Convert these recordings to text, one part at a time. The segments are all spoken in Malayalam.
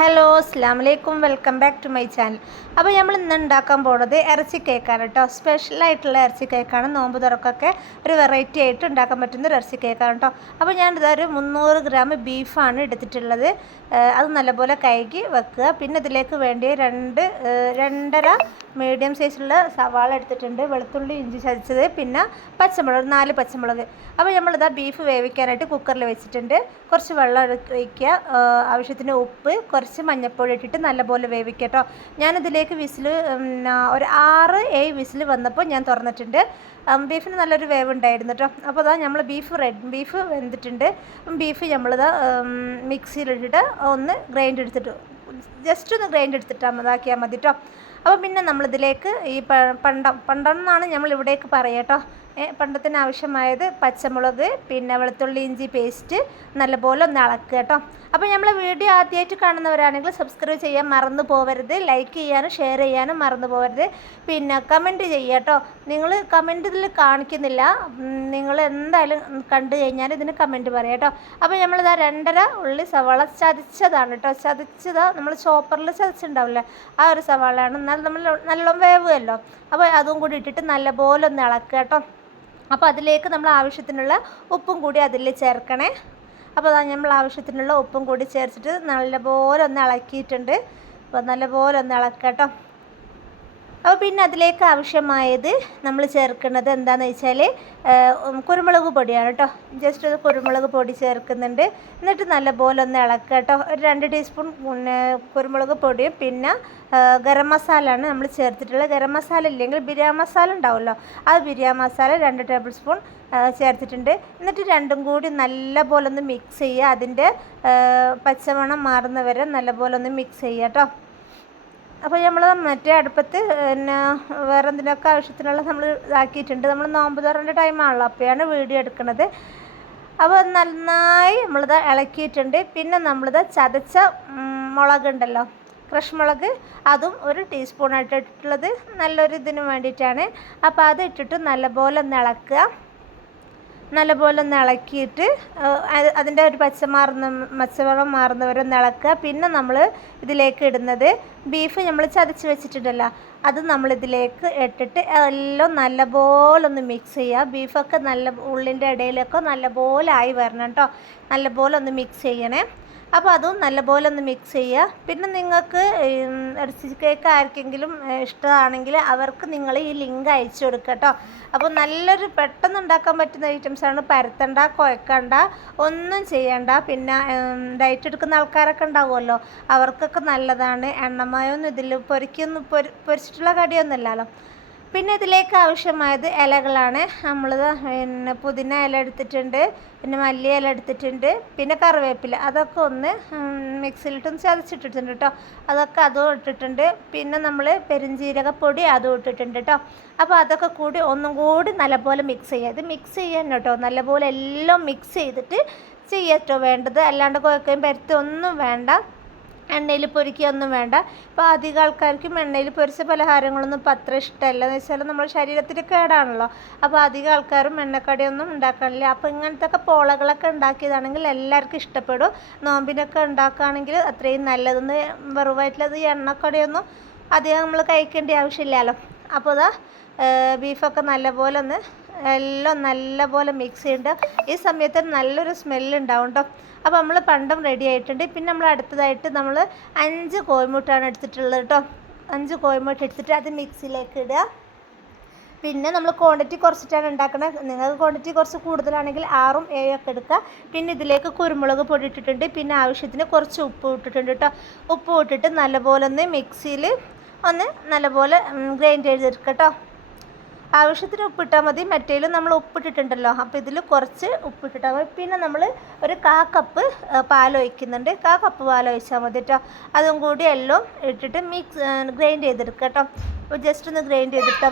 ഹലോ അസ്സലാമു അലൈക്കും, welcome back to my channel. അപ്പോൾ നമ്മൾ ഇന്ന് ഉണ്ടാക്കാൻ പോകുന്നത് ഇറച്ചി കേക്കാണ് കേട്ടോ. സ്പെഷ്യലായിട്ടുള്ള ഇറച്ചി കേക്കാണ്. നോമ്പ് തുറക്കൊക്കെ ഒരു വെറൈറ്റി ആയിട്ട് ഉണ്ടാക്കാൻ പറ്റുന്ന ഒരു ഇറച്ചി കേക്കാണ് കേട്ടോ. അപ്പോൾ ഞാനിതൊരു 300 ഗ്രാം ബീഫാണ് എടുത്തിട്ടുള്ളത്. അത് നല്ലപോലെ കഴുകി വെക്കുക. പിന്നെ ഇതിലേക്ക് വേണ്ടി രണ്ടര മീഡിയം സൈസിലുള്ള സവാള എടുത്തിട്ടുണ്ട്, വെളുത്തുള്ളി ഇഞ്ചി ചതച്ചത്, പിന്നെ പച്ചമുളക് 4 പച്ചമുളക്. അപ്പോൾ നമ്മളിതാ ബീഫ് വേവിക്കാനായിട്ട് കുക്കറിൽ വെച്ചിട്ടുണ്ട്. കുറച്ച് വെള്ളം ഒഴിക്കുക, ആവശ്യത്തിന് ഉപ്പ്, കുറച്ച് മഞ്ഞൾപ്പൊടി ഇട്ടിട്ട് നല്ലപോലെ വേവിക്കുക കേട്ടോ. ഞാനിതിലേക്ക് ഒരു 6-7 വിസിൽ വന്നപ്പോൾ ഞാൻ തുറന്നിട്ടുണ്ട്. ബീഫിന് നല്ലൊരു വേവ് ഉണ്ടായിരുന്നു കേട്ടോ. അപ്പോൾ അതാ നമ്മൾ ബീഫ് വെന്തിട്ടുണ്ട്. ബീഫ് നമ്മളിതാ മിക്സിയിലിട്ടിട്ട് ഒന്ന് ജസ്റ്റ് ഒന്ന് ഗ്രൈൻഡ് എടുത്തിട്ട് അതാക്കിയാൽ മതി കേട്ടോ. അപ്പോൾ പിന്നെ നമ്മളിതിലേക്ക് ഈ പണ്ടം എന്നാണ് നമ്മൾ ഇവിടേക്ക് പറയുക കേട്ടോ. പണ്ടത്തിന് ആവശ്യമായത് പച്ചമുളക്, പിന്നെ വെളുത്തുള്ളി ഇഞ്ചി പേസ്റ്റ് നല്ലപോലെ ഒന്ന് ഇളക്കുക കേട്ടോ. അപ്പോൾ നമ്മൾ വീഡിയോ ആദ്യമായിട്ട് കാണുന്നവരാണെങ്കിൽ സബ്സ്ക്രൈബ് ചെയ്യാൻ മറന്നു പോകരുത്, ലൈക്ക് ചെയ്യാനും ഷെയർ ചെയ്യാനും മറന്നു പോകരുത്. പിന്നെ കമൻറ്റ് ചെയ്യുക കേട്ടോ. നിങ്ങൾ കമൻറ്റ് ഇതിൽ കാണിക്കുന്നില്ല, നിങ്ങൾ എന്തായാലും കണ്ടു കഴിഞ്ഞാൽ ഇതിന് കമൻറ്റ് പറയാം കേട്ടോ. അപ്പോൾ നമ്മളിതാ 2.5 ഉള്ളി സവാള ചതച്ചതാണ് കേട്ടോ. നമ്മൾ ചോപ്പറിൽ ചതച്ചിട്ടുണ്ടാവില്ലേ, ആ ഒരു സവാളയാണ്. എന്നാൽ നമ്മൾ നല്ലോണം വേവുമല്ലോ. അപ്പോൾ അതും കൂടി ഇട്ടിട്ട് നല്ലപോലെ ഒന്ന് ഇളക്കുക കേട്ടോ. അപ്പോൾ അതിലേക്ക് നമ്മൾ ആവശ്യത്തിനുള്ള ഉപ്പും കൂടി അതിൽ ചേർക്കണേ. അപ്പോൾ അതാ നമ്മൾ ആവശ്യത്തിനുള്ള ഉപ്പും കൂടി ചേർത്തിട്ട് നല്ലപോലെ ഒന്ന് ഇളക്കിയിട്ടുണ്ട്. അപ്പോൾ നല്ലപോലെ ഒന്ന് ഇളക്കുക കേട്ടോ. അപ്പോൾ പിന്നെ അതിലേക്ക് ആവശ്യമായത് നമ്മൾ ചേർക്കുന്നത് എന്താണെന്ന് വെച്ചാൽ കുരുമുളക് പൊടിയാണ് കേട്ടോ. ജസ്റ്റ് ഒരു കുരുമുളക് പൊടി ചേർക്കുന്നുണ്ട്. എന്നിട്ട് നല്ലപോലെ ഒന്ന് ഇളക്കുക കേട്ടോ. ഒരു 2 ടീസ്പൂൺ കുരുമുളക് പൊടിയും പിന്നെ ഗരം മസാലയാണ് നമ്മൾ ചേർത്തിട്ടുള്ളത്. ഗരം മസാല ഇല്ലെങ്കിൽ ബിരിയാണി മസാല ഉണ്ടാവുമല്ലോ, ആ ബിരിയാണി മസാല 2 ടേബിൾ സ്പൂൺ ചേർത്തിട്ടുണ്ട്. എന്നിട്ട് രണ്ടും കൂടി നല്ലപോലെ ഒന്ന് മിക്സ് ചെയ്യുക. അതിൻ്റെ പച്ചമണം മാറുന്നവരെ നല്ലപോലെ ഒന്ന് മിക്സ് ചെയ്യുക കേട്ടോ. അപ്പോൾ നമ്മൾ മറ്റേ അടുപ്പത്ത് പിന്നെ വേറെ എന്തിനൊക്കെ ആവശ്യത്തിനുള്ള നമ്മൾ ഇതാക്കിയിട്ടുണ്ട്. നമ്മൾ നോമ്പ് തുറൻ്റെ ടൈമാണല്ലോ, അപ്പോഴാണ് വീഡിയോ എടുക്കുന്നത്. അപ്പോൾ നന്നായി നമ്മളിത് ഇളക്കിയിട്ടുണ്ട്. പിന്നെ നമ്മളിത് ചതച്ച മുളകുണ്ടല്ലോ, ക്രഷ് മുളക്, അതും 1 ടീസ്പൂണായിട്ട് ഇട്ടിട്ടുള്ളത് നല്ലൊരു ഇതിന് വേണ്ടിയിട്ടാണ്. അപ്പോൾ അത് ഇട്ടിട്ട് നല്ലപോലെ ഒന്ന് ഇളക്കിയിട്ട് അതിൻ്റെ ഒരു പച്ചമണം മാറുന്നവരെ ഒന്ന് ഇളക്കുക. പിന്നെ നമ്മൾ ഇതിലേക്ക് ഇടുന്നത് ബീഫ് നമ്മൾ ചതച്ച് വെച്ചിട്ടുണ്ടല്ലോ, അത് നമ്മളിതിലേക്ക് ഇട്ടിട്ട് എല്ലാം നല്ലപോലെ ഒന്ന് മിക്സ് ചെയ്യുക. ബീഫൊക്കെ ഉള്ളിൻ്റെ ഇടയിലൊക്കെ നല്ലപോലെ ആയി വരണം കേട്ടോ. നല്ലപോലെ ഒന്ന് മിക്സ് ചെയ്യണേ. അപ്പോൾ അതും നല്ലപോലെ ഒന്ന് മിക്സ് ചെയ്യുക. പിന്നെ നിങ്ങൾക്ക് ഇറച്ചി കേക്ക് ആർക്കെങ്കിലും ഇഷ്ടമാണെങ്കിൽ അവർക്ക് നിങ്ങൾ ഈ ലിങ്ക് അയച്ചു കൊടുക്കുക കേട്ടോ. അപ്പോൾ നല്ലൊരു പെട്ടെന്ന് ഉണ്ടാക്കാൻ പറ്റുന്ന ഐറ്റംസാണ്. പരത്തണ്ട, കുഴക്കണ്ട, ഒന്നും ചെയ്യണ്ട. പിന്നെ ഡയറ്റ് എടുക്കുന്ന ആൾക്കാരൊക്കെ ഉണ്ടാവുമല്ലോ, അവർക്കൊക്കെ നല്ലതാണ്. എണ്ണമയൊന്നും ഇതിൽ പൊരിച്ചിട്ടുള്ള കടിയൊന്നുമില്ലല്ലോ. പിന്നെ ഇതിലേക്ക് ആവശ്യമായത് ഇലകളാണ്. നമ്മൾ പിന്നെ പുതിന ഇല എടുത്തിട്ടുണ്ട്, പിന്നെ മല്ലി ഇല എടുത്തിട്ടുണ്ട്, പിന്നെ കറിവേപ്പില, അതൊക്കെ ഒന്ന് മിക്സിയിലിട്ടൊന്ന് ചതച്ചിട്ടിട്ടുണ്ട് കേട്ടോ. അതും ഇട്ടിട്ടുണ്ട്. പിന്നെ നമ്മൾ പെരുംജീരകപ്പൊടി അതും ഇട്ടിട്ടുണ്ട് കേട്ടോ. അപ്പോൾ അതൊക്കെ കൂടി ഒന്നും കൂടി നല്ലപോലെ മിക്സ് ചെയ്യുക. ഇത് മിക്സ് ചെയ്യാൻ കേട്ടോ, നല്ലപോലെ എല്ലാം മിക്സ് ചെയ്തിട്ട് ചെയ്യട്ടോ വേണ്ടത്. അല്ലാണ്ട് കുഴക്കുകയും പരത്തുകയും ഒന്നും വേണ്ട, എണ്ണയിൽ പൊരിക്കുകയൊന്നും വേണ്ട. ഇപ്പോൾ അധികം ആൾക്കാർക്കും എണ്ണയിൽ പൊരിച്ച പലഹാരങ്ങളൊന്നും ഇപ്പം അത്ര ഇഷ്ടമല്ല. എന്ന് വെച്ചാൽ നമ്മുടെ ശരീരത്തിന് കേടാണല്ലോ. അപ്പോൾ അധികം ആൾക്കാരും എണ്ണക്കടിയൊന്നും ഉണ്ടാക്കാനില്ല. അപ്പോൾ ഇങ്ങനത്തെ പോളകളൊക്കെ ഉണ്ടാക്കിയതാണെങ്കിൽ എല്ലാവർക്കും ഇഷ്ടപ്പെടും. നോമ്പിനൊക്കെ ഉണ്ടാക്കുകയാണെങ്കിൽ അത്രയും നല്ലതെന്ന്. വെറുവായിട്ടുള്ളത് ഈ എണ്ണക്കടിയൊന്നും അധികം നമ്മൾ കഴിക്കേണ്ട ആവശ്യമില്ലല്ലോ. അപ്പോൾ ഇതാ ബീഫൊക്കെ എല്ലാം നല്ലപോലെ മിക്സ് ചെയ്യുന്നുണ്ട്. ഈ സമയത്ത് നല്ലൊരു സ്മെല്ലുണ്ടാവും കേട്ടോ. അപ്പോൾ നമ്മൾ പണ്ടം റെഡി ആയിട്ടുണ്ട്. പിന്നെ നമ്മൾ അടുത്തതായിട്ട് 5 കോഴിമുട്ടാണ് എടുത്തിട്ടുള്ളത് കേട്ടോ. 5 കോഴിമുട്ട എടുത്തിട്ട് അത് മിക്സിയിലേക്ക് ഇടുക. പിന്നെ നമ്മൾ ക്വാണ്ടിറ്റി കുറച്ചിട്ടാണ് ഉണ്ടാക്കുന്നത്. നിങ്ങൾക്ക് ക്വാണ്ടിറ്റി കുറച്ച് കൂടുതലാണെങ്കിൽ 6ഉം 7ഉം ഒക്കെ എടുക്കുക. പിന്നെ ഇതിലേക്ക് കുരുമുളക് പൊടി ഇട്ടിട്ടുണ്ട്. പിന്നെ ആവശ്യത്തിന് കുറച്ച് ഉപ്പ് ഇട്ടിട്ടുണ്ട് കേട്ടോ. ഉപ്പ് ഇട്ടിട്ട് നല്ലപോലെ ഒന്ന് മിക്സിയിൽ നല്ലപോലെ ഗ്രൈൻഡ് ചെയ്തെടുക്കുക കേട്ടോ. ആവശ്യത്തിന് ഉപ്പിട്ടാൽ മതി. മറ്റേലും നമ്മൾ ഉപ്പിട്ടിട്ടുണ്ടല്ലോ, അപ്പോൾ ഇതിൽ കുറച്ച് ഉപ്പിട്ടിട്ടാൽ മതി. പിന്നെ നമ്മൾ ഒരു 1/4 കപ്പ് പാലൊഴിക്കുന്നുണ്ട്. 1/4 കപ്പ് പാലൊഴിച്ചാൽ മതി കേട്ടോ. അതും കൂടി എല്ലാം ഇട്ടിട്ട് ഗ്രൈൻഡ് ചെയ്തെടുക്കുക കേട്ടോ. അപ്പോൾ ജസ്റ്റ് ഒന്ന് ഗ്രൈൻഡ് ചെയ്തിട്ട്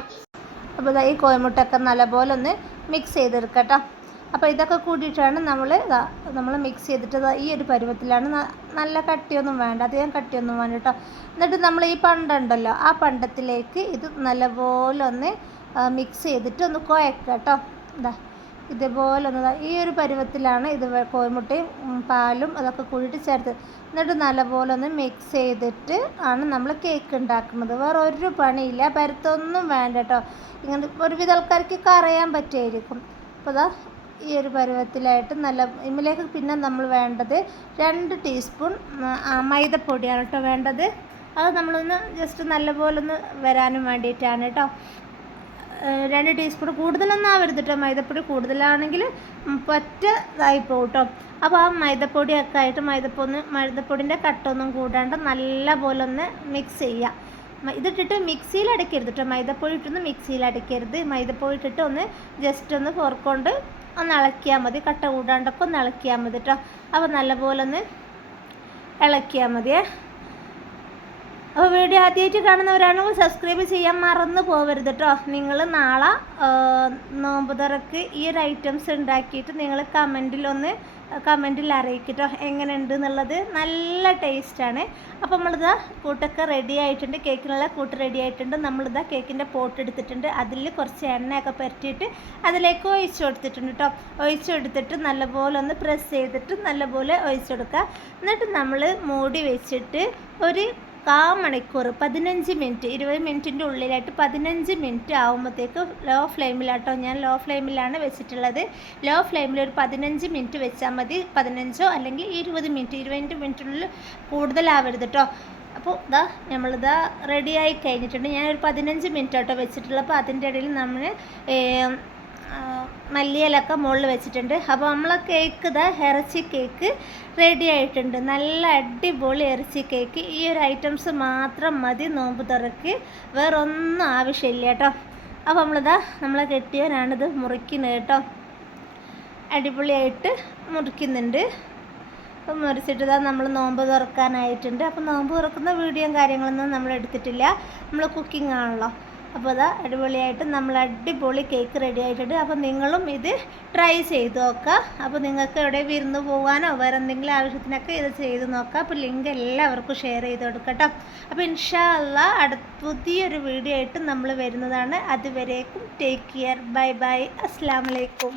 അപ്പോൾ ഈ കോഴിമുട്ടൊക്കെ നല്ലപോലെ ഒന്ന് മിക്സ് ചെയ്തെടുക്കുക കേട്ടോ. അപ്പോൾ ഇതൊക്കെ കൂടിയിട്ടാണ് നമ്മൾ മിക്സ് ചെയ്തിട്ട് ഈ ഒരു പരുവത്തിലാണ്. നല്ല കട്ടിയൊന്നും വേണ്ട, അധികം കട്ടിയൊന്നും വേണ്ട കേട്ടോ. എന്നിട്ട് നമ്മൾ ഈ പണ്ടുണ്ടല്ലോ, ആ പണ്ടത്തിലേക്ക് ഇത് നല്ലപോലെ ഒന്ന് മിക്സ് ചെയ്തിട്ട് ഒന്ന് കുഴക്കുക കേട്ടോ. ഇതുപോലെ ഒന്ന് ഈ ഒരു പരുവത്തിലാണ് ഇത് കോഴിമുട്ടയും പാലും അതൊക്കെ കൂടിയിട്ട് ചേർത്ത് എന്നിട്ട് നല്ലപോലെ ഒന്ന് മിക്സ് ചെയ്തിട്ട് ആണ് നമ്മൾ കേക്ക് ഉണ്ടാക്കുന്നത്. വേറെ ഒരു പണിയില്ല, പരുത്തൊന്നും വേണ്ട കേട്ടോ. ഇങ്ങനെ ഒരുവിധ ആൾക്കാർക്കൊക്കെ അറിയാൻ പറ്റുമായിരിക്കും. അപ്പോൾ ഇതാ ഈ ഒരു പരുവത്തിലായിട്ട് നല്ല ഇതിലേക്ക് പിന്നെ നമ്മൾ വേണ്ടത് 2 ടീസ്പൂൺ മൈദപ്പൊടിയാണ് കേട്ടോ വേണ്ടത്. അത് നമ്മളൊന്ന് ജസ്റ്റ് നല്ലപോലെ ഒന്ന് വരാനും വേണ്ടിയിട്ടാണ് കേട്ടോ. 2 ടീസ്പൂൺ കൂടുതലൊന്നും ആവരുത് കേട്ടോ. മൈദപ്പൊടി കൂടുതലാണെങ്കിൽ പറ്റതായി പോകും കേട്ടോ. അപ്പോൾ ആ മൈദപ്പൊടിയൊക്കെ ആയിട്ട് മൈദപ്പൊടിൻ്റെ കട്ടൊന്നും കൂടാണ്ട് നല്ലപോലെ ഒന്ന് മിക്സ് ചെയ്യുക. ഇതിട്ടിട്ട് മിക്സിയിൽ അടയ്ക്കരുത് കേട്ടോ. മൈദപ്പൊടി ഇട്ടൊന്ന് മിക്സിയിൽ അടയ്ക്കരുത്. മൈദപ്പൊടി ഇട്ടിട്ട് ഒന്ന് ജസ്റ്റ് ഒന്ന് ഫോർക്കൊണ്ട് ഒന്ന് ഇളക്കിയാൽ മതി. കട്ട കൂടാണ്ടൊക്കെ ഒന്ന് ഇളക്കിയാൽ മതി കേട്ടോ. അപ്പോൾ നല്ലപോലെ ഒന്ന് ഇളക്കിയാൽ മതിയേ. അപ്പോൾ വീഡിയോ ആദ്യമായിട്ട് കാണുന്നവരാണെങ്കിൽ സബ്സ്ക്രൈബ് ചെയ്യാൻ മറന്നു പോകരുത് കേട്ടോ. നിങ്ങൾ നാളെ നോമ്പ് തുറക്ക് ഈ ഒരു ഐറ്റംസ് ഉണ്ടാക്കിയിട്ട് നിങ്ങൾ കമൻറ്റിൽ അറിയിക്കട്ടോ എങ്ങനെയുണ്ട് എന്നുള്ളത്. നല്ല ടേസ്റ്റാണ്. അപ്പോൾ നമ്മളിതാ കൂട്ടൊക്കെ റെഡി ആയിട്ടുണ്ട്, കേക്കിനുള്ള കൂട്ട് റെഡി ആയിട്ടുണ്ട്. നമ്മളിതാ കേക്കിൻ്റെ പോട്ട് എടുത്തിട്ടുണ്ട്. അതിൽ കുറച്ച് എണ്ണയൊക്കെ പുരട്ടിയിട്ട് അതിലേക്ക് ഒഴിച്ചു കൊടുത്തിട്ടുണ്ട് കേട്ടോ. ഒഴിച്ചു കൊടുത്തിട്ട് നല്ലപോലെ ഒന്ന് പ്രസ് ചെയ്തിട്ട് നല്ലപോലെ ഒഴിച്ചു കൊടുക്കുക. എന്നിട്ട് നമ്മൾ മൂടി വെച്ചിട്ട് ഒരു 1/4 മണിക്കൂർ 15 മിനിറ്റ് 20 മിനിറ്റിൻ്റെ ഉള്ളിലായിട്ട് 15 മിനിറ്റ് ആകുമ്പോഴത്തേക്ക് ലോ ഫ്ലെയിമിലാട്ടോ, ഞാൻ ലോ ഫ്ലെയിമിലാണ് വെച്ചിട്ടുള്ളത്. ലോ ഫ്ലെയിമിൽ ഒരു 15 മിനിറ്റ് വെച്ചാൽ മതി. 15 അല്ലെങ്കിൽ 20 മിനിറ്റിനുള്ളിൽ കൂടുതലാവരുത് കേട്ടോ. അപ്പോൾ ഇതാ നമ്മളിതാ റെഡിയായി കഴിഞ്ഞിട്ടുണ്ട്. ഞാനൊരു 15 മിനിറ്റ് കേട്ടോ വെച്ചിട്ടുള്ളത്. അപ്പോൾ അതിൻ്റെ ഇടയിൽ നമ്മൾ മല്ലിയിലൊക്കെ മുകളിൽ വെച്ചിട്ടുണ്ട്. അപ്പോൾ നമ്മളെ കേക്ക് ഇതാ ഇറച്ചി കേക്ക് റെഡി ആയിട്ടുണ്ട്. നല്ല അടിപൊളി ഇറച്ചി കേക്ക്. ഈ ഒരു ഐറ്റംസ് മാത്രം മതി നോമ്പ് തുറക്ക്, വേറൊന്നും ആവശ്യമില്ല കേട്ടോ. അപ്പോൾ നമ്മളെ കെട്ടിയവനാണിത് മുറിക്കുന്നത് കേട്ടോ. അടിപൊളിയായിട്ട് മുറിക്കുന്നുണ്ട്. അപ്പം മുറിച്ചിട്ട് നമ്മൾ നോമ്പ് തുറക്കാനായിട്ടുണ്ട്. അപ്പോൾ നോമ്പ് തുറക്കുന്ന വീഡിയോയും കാര്യങ്ങളൊന്നും നമ്മൾ എടുത്തിട്ടില്ല, നമ്മൾ കുക്കിംഗ് ആണല്ലോ. അപ്പോൾ അതാ അടിപൊളിയായിട്ട് നമ്മൾ അടിപൊളി കേക്ക് റെഡി ആയിട്ടുണ്ട്. അപ്പോൾ നിങ്ങളും ഇത് ട്രൈ ചെയ്ത് നോക്കുക. അപ്പോൾ നിങ്ങൾക്ക് എവിടെ വിരുന്ന് പോകാനോ വേറെ എന്തെങ്കിലും ആവശ്യത്തിനൊക്കെ ഇത് ചെയ്ത് നോക്കുക. അപ്പോൾ ലിങ്ക് എല്ലാവർക്കും ഷെയർ ചെയ്ത് കൊടുക്കട്ടോ. അപ്പോൾ ഇൻഷാ അല്ലാഹ് പുതിയൊരു വീഡിയോ ആയിട്ട് നമ്മൾ വരുന്നതാണ്. അതുവരേക്കും ടേക്ക് കെയർ. Bye bye. അസ്സലാമു അലൈക്കും.